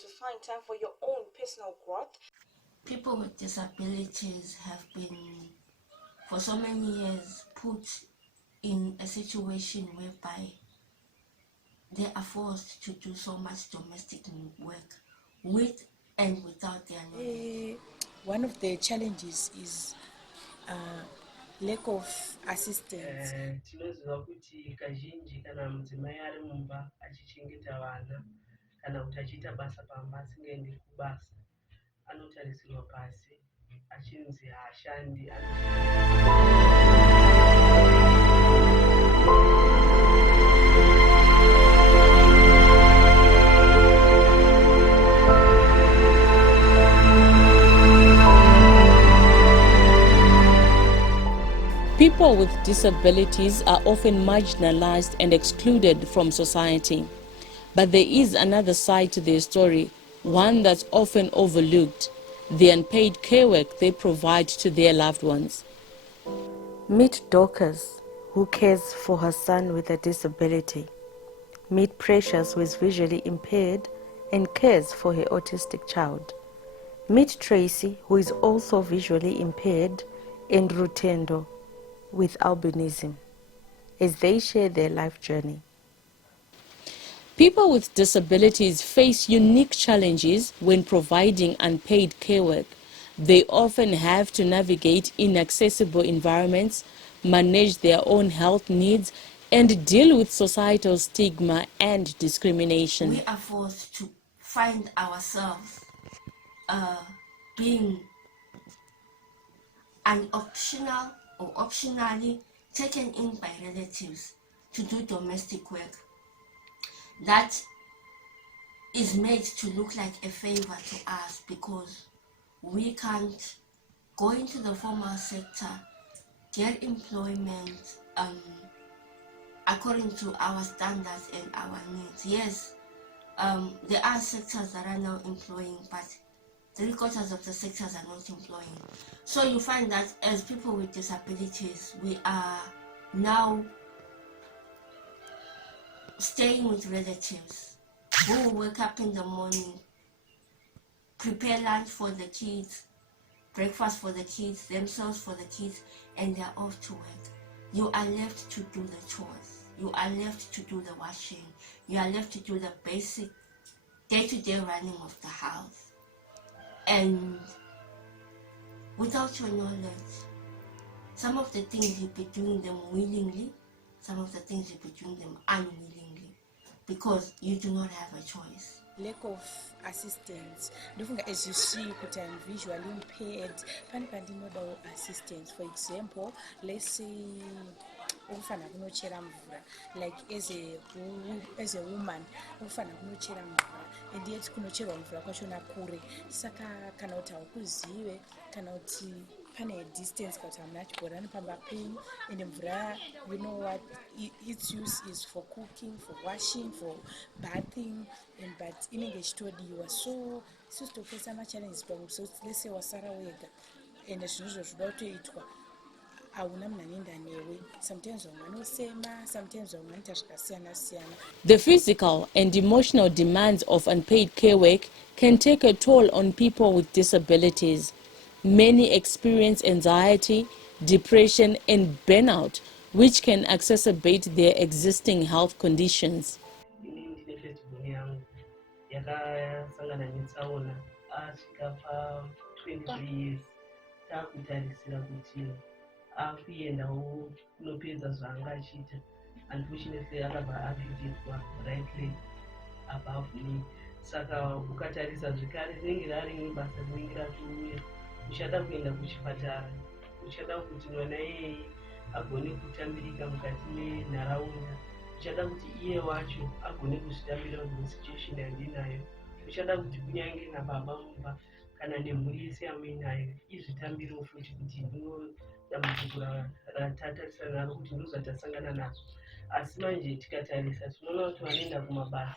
to find time for your own personal growth? People with disabilities have been, for so many years, put in a situation whereby they are forced to do so much domestic work with and without their knowledge. One of the challenges is lack of assistance. Tinoziva kuti kazhinji kana mudzimai ari mumba achichengeta vana kana kuti achiita basa pamba asingaendi kubasa anotarisirwa pasi achinzi haashandi. People with disabilities are often marginalized and excluded from society. But there is another side to their story, one that's often overlooked: the unpaid care work they provide to their loved ones. Meet Dorcas, who cares for her son with a disability. Meet Precious, who is visually impaired and cares for her autistic child. Meet Tracy, who is also visually impaired, and Rutendo, with albinism, as they share their life journey. People with disabilities face unique challenges when providing unpaid care work. They often have to navigate inaccessible environments, manage their own health needs, and deal with societal stigma and discrimination. We are forced to find ourselves being an optional or optionally taken in by relatives to do domestic work that is made to look like a favor to us because we can't go into the formal sector, get employment according to our standards and our needs. Yes, there are sectors that are now employing, but 3/4 of the sectors are not employing. So you find that as people with disabilities, we are now staying with relatives who wake up in the morning, prepare lunch for the kids, breakfast for the kids, themselves for the kids, and they're off to work. You are left to do the chores. You are left to do the washing. You are left to do the basic day-to-day running of the house. And without your knowledge, some of the things you'll be doing them willingly, some of the things you'll be doing them unwillingly, because you do not have a choice. Lack of assistance. As you see, kuti I'm visually impaired, pani pandinodawo assistance. For example, let's say ufana kunochera mvura, like as a woman ufana kunochera mvura, and yet kunocherwa mvura kwachona kure. Saka kana kuti haukuzive, kana kuti pane distance kuti hamuna chibhorani pamba penyu, and mvura, you know what, its use is for cooking, for washing, for bathing, and but inenge ichitodiwa. So isusu tofesa machallenges pamuti, so let's say wasara wega and zvinhu zvoda kutoitwa hauna munhu anoenda newe. Sometimes vamwe vanosema, sometimes vamwe vanoita zvakasiyana siyana. The physical and emotional demands of unpaid care work can take a toll on people with disabilities. Many experience anxiety, depression, and burnout, which can exacerbate their existing health conditions. Yakasangana netsaona asvika pa23 years takutarisira kuti akuendawo kunopedza zvaanga achiita. Unfortunately akabva apindiswa right leg above knee. Saka ukatarisa zvekare rinenge rari basa rinenge ratuuya uchada kuenda kuchipatara, uchada kuti mwana iyeye agone kutambirika mukati menharaunda, uchada kuti iye wacho agone kuzvitambira musituation yandinayo, uchada kuti kunyange nababa mumba kana nemhuri yese yamuinayo izvitambirewo futi kuti ndinodambudziko ratatarisana naro kuti ndozvatasangana nazvo. Asi manje tikatarisa tinoona kuti vanoenda kumabasa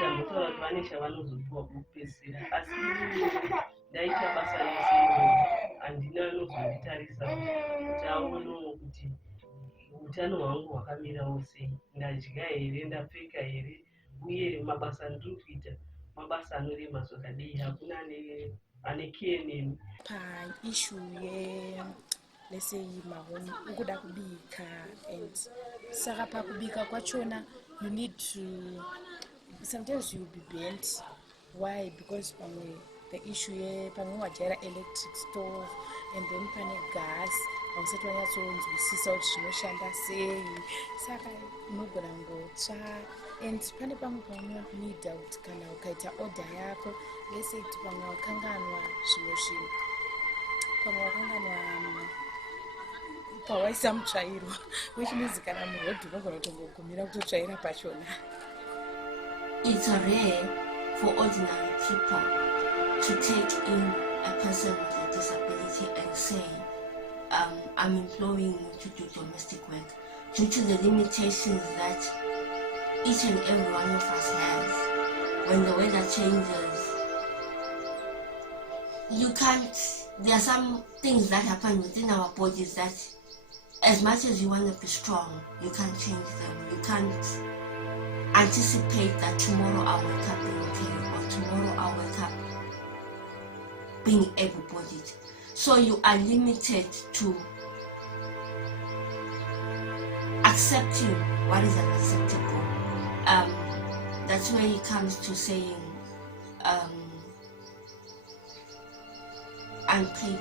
tambotaura kuti vane chavanozopiwa kupedzisira, asi ndaita basa rese handina anozonditarisa kuti aonewo kuti utano hwangu hwakamirawo sei, ndadya here, ndapfeka here, uye mabasa andiri kuita mabasa anorema zvakadii, hakuna ane care nemi. Paissue let's say mahoni ukuda kubika, and saka pakubika kwachona you need to, sometimes you'll be bent. Why? Because the issue pamwe wajaira electric stove and then pane gas, hausati wanyatsonzwisisa kuti zvinoshanda sei, saka unogona ngotsva. And pane pamwe paunonida kuti kana ukaita order yako, let's say kuti pamwe wakanganwa zvimwe zvinhu, pamwe wakanganwa pawaisa mutsvairo, which means kana murodhi unogona kutongogumira kutotsvaira pachona. It's rare for ordinary people to take in a person with a disability and say, I'm employing you to do domestic work, due to the limitations that each and every one of us has. When the weather changes, you can't, there are some things that happen within our bodies that as much as you want to be strong, you can't change them. You can't anticipate that tomorrow I'll wake up being okay, or tomorrow I'll wake up being able-bodied. So you are limited to accepting what is unacceptable. That's where it comes to saying unpaid.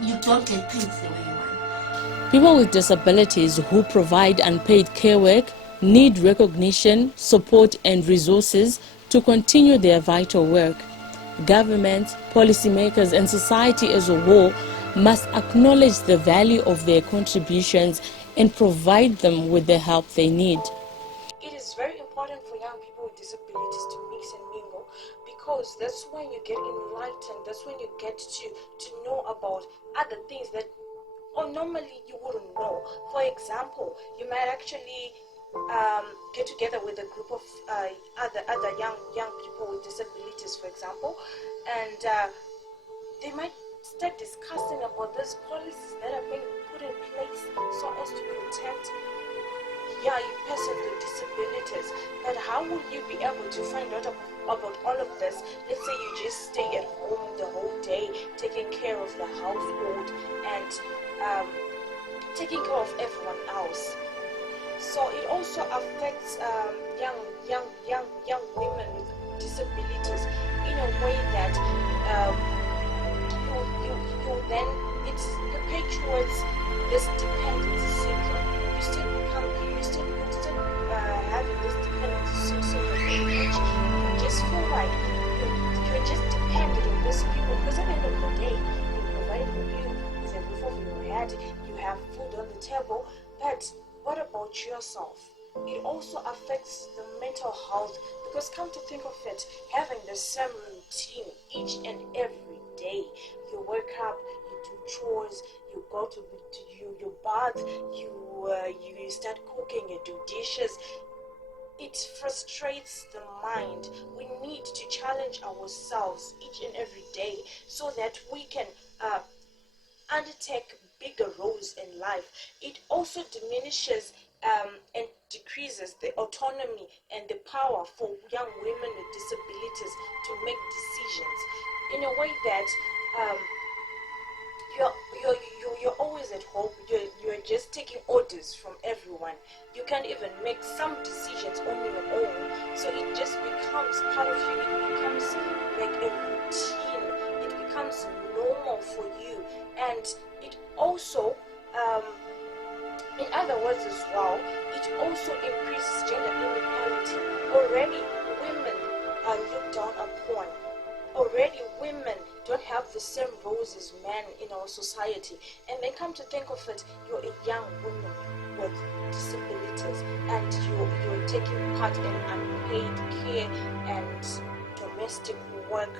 You don't get paid the way you want. People with disabilities who provide unpaid care work need recognition, support and resources to continue their vital work. Governments, policymakers and society as a whole must acknowledge the value of their contributions and provide them with the help they need. It is very important for young people with disabilities to mix and mingle, because that's when you get enlightened, that's when you get to know about other things that normally you wouldn't know. For example, you might actually get together with a group of other young people with disabilities, for example, and they might start discussing about these policies that are being put in place so as to protect persons with disabilities. But how will you be able to find out about all of this? Let's say you just stay at home the whole day, taking care of the household and taking care of everyone else. So it also affects young women with disabilities in a way that you then, it perpetuates this dependency syndrome. You still having this dependency syndrome in which you just feel like you're just dependent on these people, because at the end of the day, they provide for you with a roof over your head, you have food on the table, but what about yourself? It also affects the mental health, because come to think of it, having the same routine each and every day, you wake up, you do chores, you go to you bath, you start cooking, you do dishes. It frustrates the mind. We need to challenge ourselves each and every day so that we can undertake bigger roles in life. It also diminishes and decreases the autonomy and the power for young women with disabilities to make decisions in a way that you're always at home, you're just taking orders from everyone. You can't even make some decisions on your own, so it just becomes part of you. It becomes like a routine, it becomes normal for you, and it also in other words as well, it also increases gender inequality. Already women are looked down upon. Already women don't have the same roles as men in our society. And then come to think of it, you're a young woman with disabilities and you're taking part in unpaid care and domestic work.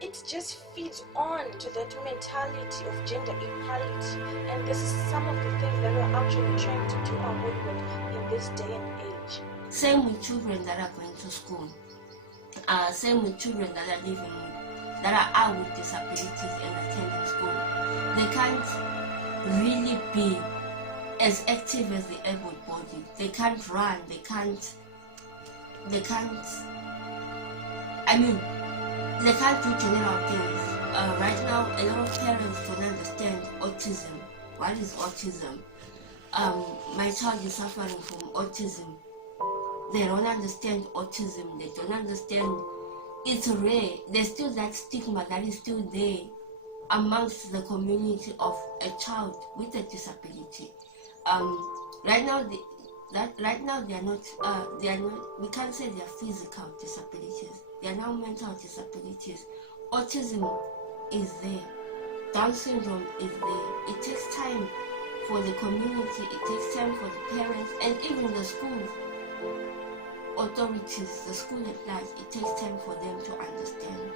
It just feeds on to that mentality of gender equality, and this is some of the things that we're actually trying to do away with in this day and age. Same with children that are going to school. Same with children that are living with, that are with disabilities and attending school. They can't really be as active as the able-bodied. They can't run, they can't they can't do general things. Right now, a lot of parents don't understand autism. What is autism? My child is suffering from autism. They don't understand autism. They don't understand it's rare. There's still that stigma that is still there amongst the community of a child with a disability. Right now, they are not. We can't say they are physical disabilities. They are now mental disabilities. Autism is there. Down syndrome is there. It takes time for the community. It takes time for the parents and even the school authorities, the school at large. It takes time for them to understand.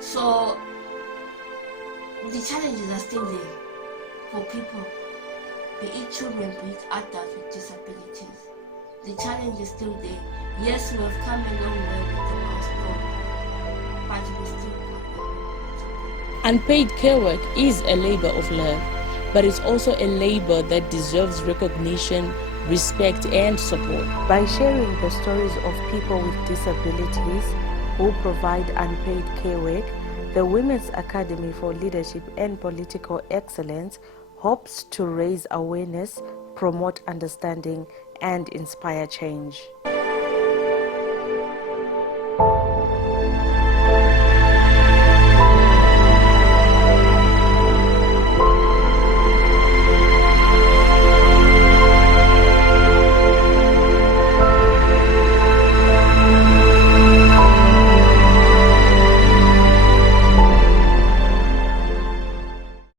So the challenges are still there for people, be it children, be it adults with disabilities. The challenge is still there. Yes, we have come a long way with the milestone, but we still got a long way to go. Unpaid care work is a labor of love, but it's also a labor that deserves recognition, respect, and support. By sharing the stories of people with disabilities who provide unpaid care work, the Women's Academy for Leadership and Political Excellence hopes to raise awareness, promote understanding, and inspire change.